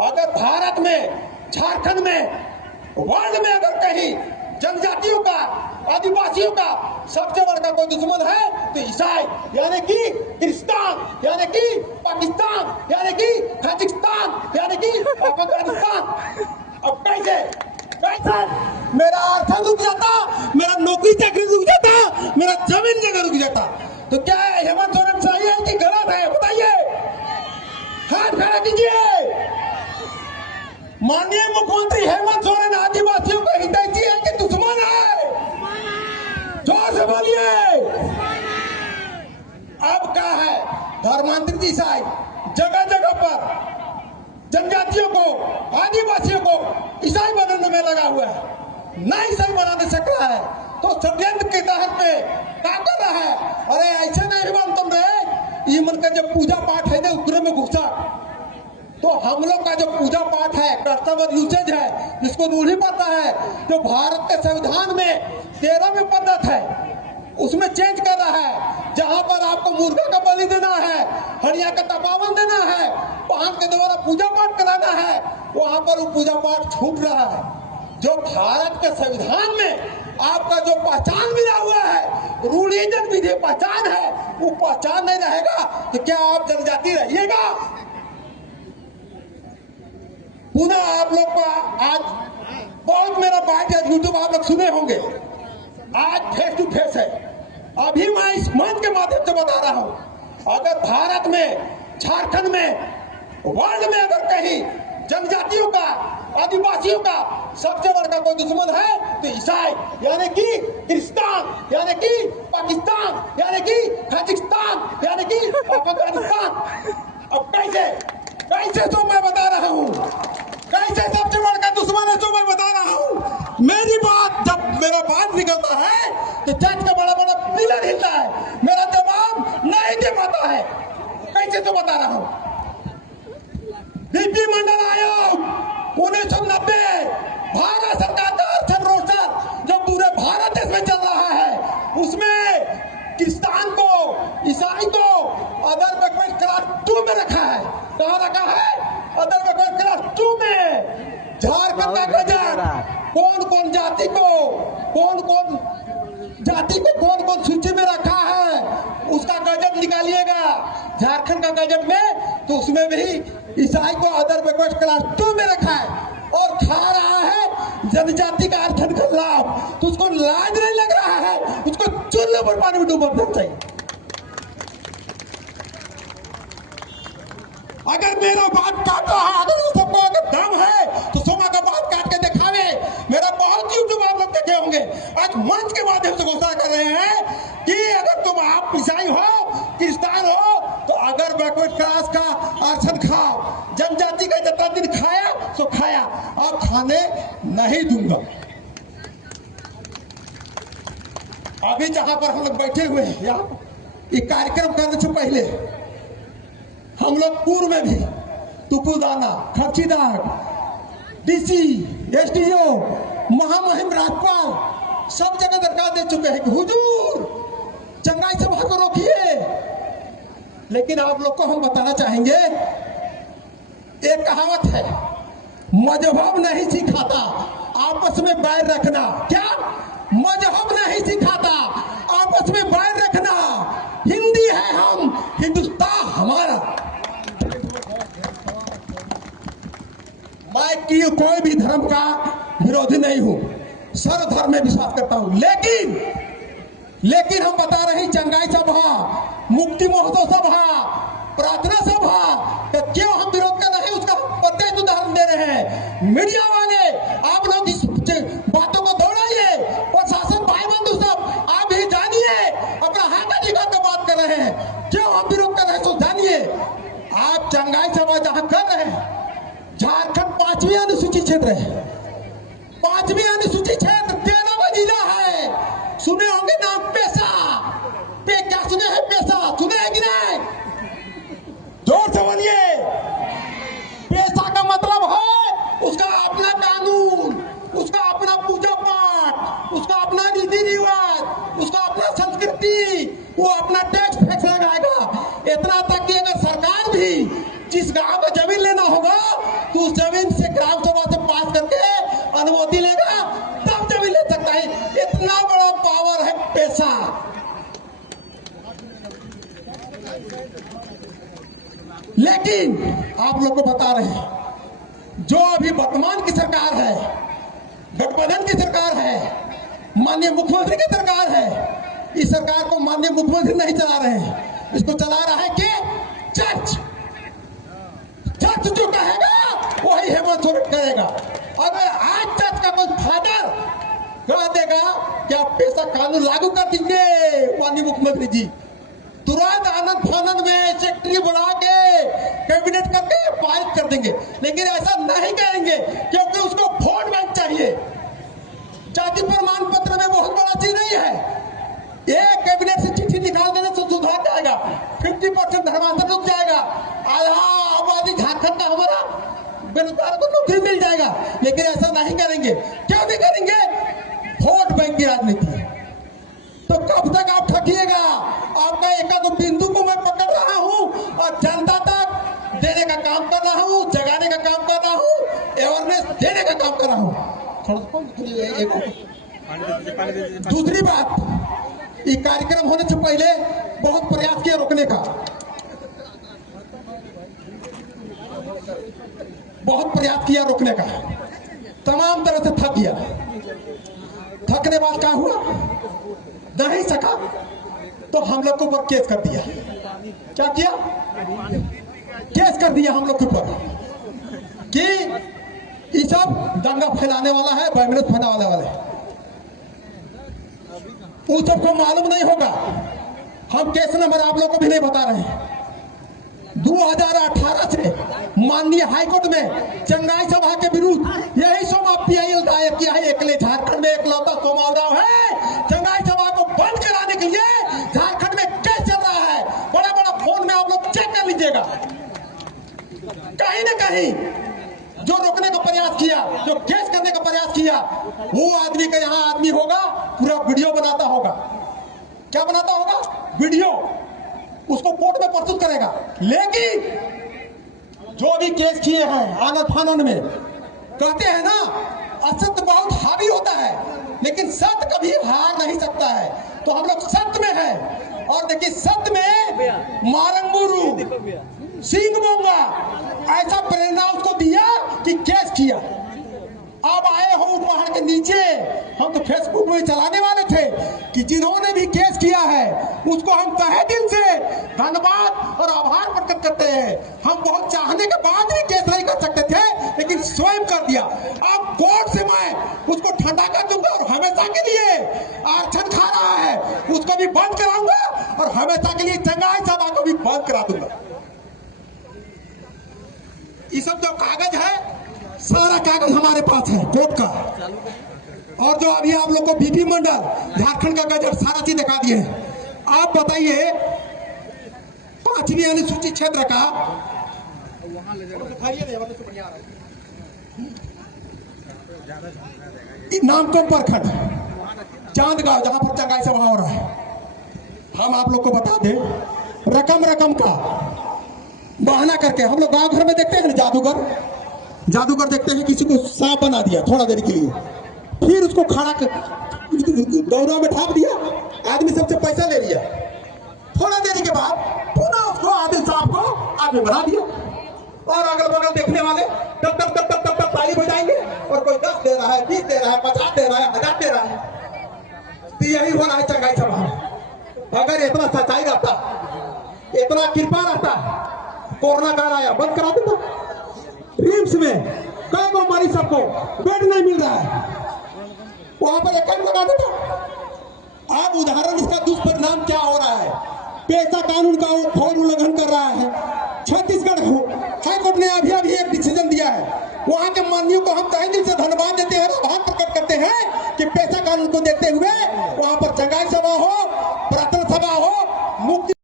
अगर भारत में, झारखंड में, वर्ल्ड में अगर कहीं जनजातियों का, आदिवासियों का सबसे बड़ा कोई दुश्मन है तो ईसाई, यानी कि क्रिस्तान, यानी कि पाकिस्तान, यानी कि कजाकिस्तान, यानी कि अफगानिस्तान। अब कैसे मेरा अर्थन रुक जाता, मेरा नौकरी चाकरी रुक जाता, मेरा जमीन जगह रुक जाता, तो क्या हेमंत सोरेन सही है कि गलत है? बताइए, हाथ खड़ा कीजिए। माननीय मुख्यमंत्री हेमंत सोरेन आदिवासियों का हितैषी है कि दुश्मन है? जोर से बोलिए। अब क्या है, धर्मांतरित ईसाई जगह जगह पर जनजातियों को, आदिवासियों को ईसाई बनाने में लगा हुआ है, ना ईसाई बनाने सक रहा है, तो षड्यंत्र के तहत पे क्या कर रहा है? अरे ऐसे नहीं बनतम रहे, ये मन का जब पूजा पाठ है ना उतरे में घुसा, तो हम लोग का जो पूजा पाठ है, कस्टमर यूसेज है, जिसको नहीं पता है, जो भारत के संविधान में 13वें पद्धत है, उसमें चेंज कर रहा है। जहां पर आपको मुर्गा का बलि देना है, हड़िया का तपावन देना है, पान के द्वारा पूजा पाठ कराना है, वहां पर वो पूजा पाठ छूट रहा है। जो भारत के संविधान में आपका जो पहचान मिला हुआ है, रूढ़िजन विधि पहचान है, वो पहचान नहीं रहेगा तो क्या आप जनजाति रहिएगा? पुनः आप लोग का आज बहुत मेरा बात है, यूट्यूब आप लोग सुने होंगे, आज फेस टू फेस है। अभी मैं इस मंच के माध्यम से बता रहा हूं, अगर भारत में, झारखंड में, वर्ल्ड में अगर कहीं जनजातियों का, आदिवासियों का सबसे बड़ा कोई दुश्मन है तो ईसाई, यानी कि क्रिस्तान, यानी कि पाकिस्तान, यानी कि कजाकिस्तान, यानी कि अफगानिस्तान। अब कैसे तो मैं बता रहा हूं, कैसे सबसे बड़ा दुश्मन है तो मैं बता रहा हूं। मेरी बात, जब मेरा बात निकलता है तो चर्च का बड़ा बड़ा पिलर हिलता है, मेरा जवाब नहीं दे पाता है। कैसे तो बता रहा हूं। बीपी मंडल आयोग 1990, भारत सरकार का अर्थन रोस्टर जो पूरे भारत देश में चल रहा है, उसमें क्रिस्तान को, ईसाई को अदर बैकवर्ड क्लास 2 में रखा है। कहाँ रखा है? अदर बैकवर्ड क्लास 2 में। झारखंड का गजट कौन कौन जाति को, कौन कौन सूची में रखा है, उसका गजट निकालिएगा झारखंड का गजट में, तो उसमें भी ईसाई को अदर बैकवर्ड क्लास 2 में रखा है और खा रहा है जनजाति का अर्थन का लाभ। तो उसको लाज नहीं लग रहा है, उसको चूल्हे पर पानी में डूबना चाहिए। अगर मेरा बात काट रहा है, अगर सबको अगर दम है तो सोमा का बात काट के दिखावे। मेरा बहुत यूट्यूब आप लोग देखे होंगे, आज मंच के माध्यम से घोषणा कर रहे हैं कि अगर तुम आप ईसाई हो, क्रिस्तान हो, तो अगर बैकवर्ड क्लास का राशन खाओ, जनजाति का जितना दिन खाया सो खाया, अब खाने नहीं दूंगा। अभी जहां पर हम लोग बैठे हुए हैं, यहाँ ये कार्यक्रम करने से पहले हम लोग पूर्व में भी तुपुदाना, खर्चीदार, डीसी, एसडीओ, महामहिम राज्यपाल सब जगह दरकार दे चुके हैं कि हुजूर चंगाई सभा को रोकिए। लेकिन आप लोग को हम बताना चाहेंगे, एक कहावत है, मजहब नहीं सिखाता आपस में बैर रखना। क्या? मजहब नहीं सिखाता आपस में बैर रखना। हिंदी है हम, हिंदुस्तान हमारा। मैं कोई भी धर्म का विरोधी नहीं हूं, सर्वधर्म में विश्वास करता हूं, लेकिन हम बता रहे चंगाई सभा, मुक्ति महोत्सव सभा, प्रार्थना सभा तो क्यों हम विरोध कर रहे हैं, उसका प्रत्येक उदाहरण दे रहे हैं। मीडिया वाले आप लोग इस बातों को दौड़ाइए, प्रशासन भाई बंधु सब आप ही जानिए, अपना हाथ अधिकार का बात कर रहे हैं, क्यों हम विरोध कर रहे हैं तो जानिए। आप चंगाई सभा जहां कर रहे हैं, झारखंड 5वीं अनुसूचित क्षेत्र है, 5वीं अनुसूचित क्षेत्र 13वां जिला है। सुने होंगे नाम पेशा, क्या सुने हैं? पेशा सुने हैं कि नहीं? जोर से बोलिए। पेशा का मतलब है उसका अपना कानून, उसका अपना पूजा पाठ, उसका अपना रीति रिवाज, उसका अपना संस्कृति, वो अपना टैक्स फैक्स लगाएगा। इतना तक कि अगर सरकार भी जिस गांव में जमीन लेना होगा तो लेकिन आप लोग को बता रहे हैं, जो अभी वर्तमान की सरकार है, गठबंधन की सरकार है, माननीय मुख्यमंत्री की सरकार है, इस सरकार को माननीय मुख्यमंत्री नहीं चला रहे हैं, इसको चला रहा है कि चर्च। चर्च जो कहेगा वही हेमंत सोरेन करेगा। अगर आज चर्च का कोई फादर कह देगा कि आप पेशा कानून लागू कर दीजिए माननीय मुख्यमंत्री जी, तुरंत आनंद फानंद में सेक्रेटरी बुला के कैबिनेट करके पारित कर देंगे। लेकिन ऐसा नहीं करेंगे क्योंकि उसको वोट बैंक चाहिए। जाति प्रमाण पत्र में बहुत बड़ा चीज नहीं है, एक कैबिनेट से चिट्ठी निकाल देने से सुधार जाएगा, 50% धर्मांतरण रुक जाएगा, आधा आबादी झारखंड का हमारा बेरोजगार को नौकरी मिल जाएगा। लेकिन ऐसा नहीं करेंगे। क्यों नहीं करेंगे? वोट बैंक की राजनीति। तो कब तक आप ठकिएगा? आपका एक आध बिंदु को मैं पकड़ रहा हूं और जनता तक देने का काम कर रहा हूं, जगाने का काम कर रहा हूं, अवेयरनेस देने का काम कर रहा हूं। दूसरी बात, ये कार्यक्रम होने से पहले बहुत प्रयास किया रोकने का, बहुत प्रयास किया रोकने का, तमाम तरह से थक गया। थकने बाद क्या हुआ? नहीं सका तो हम लोग के ऊपर केस कर दिया। क्या किया? केस कर दिया हम लोग के ऊपर कि ये सब दंगा फैलाने वाला है, वायरस फैलाने वाला है। उन सबको मालूम नहीं होगा। हम केस नंबर आप लोग को भी नहीं बता रहे हैं। 2018 से माननीय हाईकोर्ट में चंगाई सभा के विरुद्ध यही सोमा पीआईएल दायर किया है। एकले झारखंड में एकलौता सोमावराव है। चंगाई सभा को बंद कराने के लिए झारखंड में केस चल रहा है। बड़ा बड़ा फोन में आप लोग चेक कर लीजिएगा। कहीं ना कहीं जो रोकने का प्रयास किया, जो केस करने का प्रयास किया, वो आदमी का यहाँ आदमी होगा, पूरा वीडियो बनाता होगा। क्या बनाता होगा? वीडियो उसको कोर्ट में प्रस्तुत करेगा। लेकिन जो भी केस किए हैं आनंद फानंद में, कहते हैं ना, असत्य बहुत हावी होता है, लेकिन सत्य कभी हार नहीं सकता है। तो हम लोग सत्य में हैं। और देखिए, सत्य में मारंगुरु सिंह बोंगा ऐसा प्रेरणा उसको दिया कि केस किया। अब आए हो पहाड़ के नीचे। हम तो फेसबुक में चलाने वाले थे कि जिन्होंने भी केस किया है उसको हम तहे दिल से धन्यवाद और आभार प्रकट करते हैं। हम बहुत चाहने के बाद भी केस नहीं कर सकते थे, लेकिन स्वयं कर दिया। अब कोर्ट से मैं उसको ठंडा कर दूंगा और हमेशा के लिए आरक्षण खा रहा है उसको भी बंद कराऊंगा और हमेशा के लिए चंगाई सभा को भी बंद करा दूंगा। ये सब जो कागज है, सारा कागज हमारे पास है कोर्ट का। और जो अभी आप लोग को बीपी मंडल झारखंड का गजट सारा चीज दिखा दिए हैं। आप बताइए, 5वीं अनुसूचित क्षेत्र का नामकुम प्रखंड चांदगांव, जहां पर चंगाई सभा हो रहा है, हम आप लोग को बता दें, रकम का बहाना करके हम लोग गांव घर में देखते हैं जादूगर देखते हैं, किसी को सांप बना दिया थोड़ा देर के लिए, फिर उसको खड़ा दौरा में ढाप दिया, आदमी सबसे पैसा ले लिया, थोड़ा देर के बाद पुनः उसको आदमी सांप को आगे बढ़ा दिया और अगल बगल देखने वाले तब ताली बजाएंगे और कोई 10 दे रहा है, 20 दे रहा है, 50 दे रहा है, 1000 दे रहा है। तो यही हो रहा है चंगाई सभा में। अगर इतना सच्चाई रहता, इतना कृपा रहता, कोरोना काल आया बंद करा देता। रिम्स में कई गो मरीज सबको बेड नहीं मिल रहा है, वहां पर एक कैंप लगा देता। अब उदाहरण इसका दुष्परिणाम क्या हो रहा है? पेशा कानून का वो घोर उल्लंघन कर रहा है। छत्तीसगढ़ हाईकोर्ट ने अभी एक डिसीजन दिया है। वहां के माननीयों को हम तहे दिल से धन्यवाद देते हैं और आभार प्रकट करते हैं कि पेशा कानून को देखते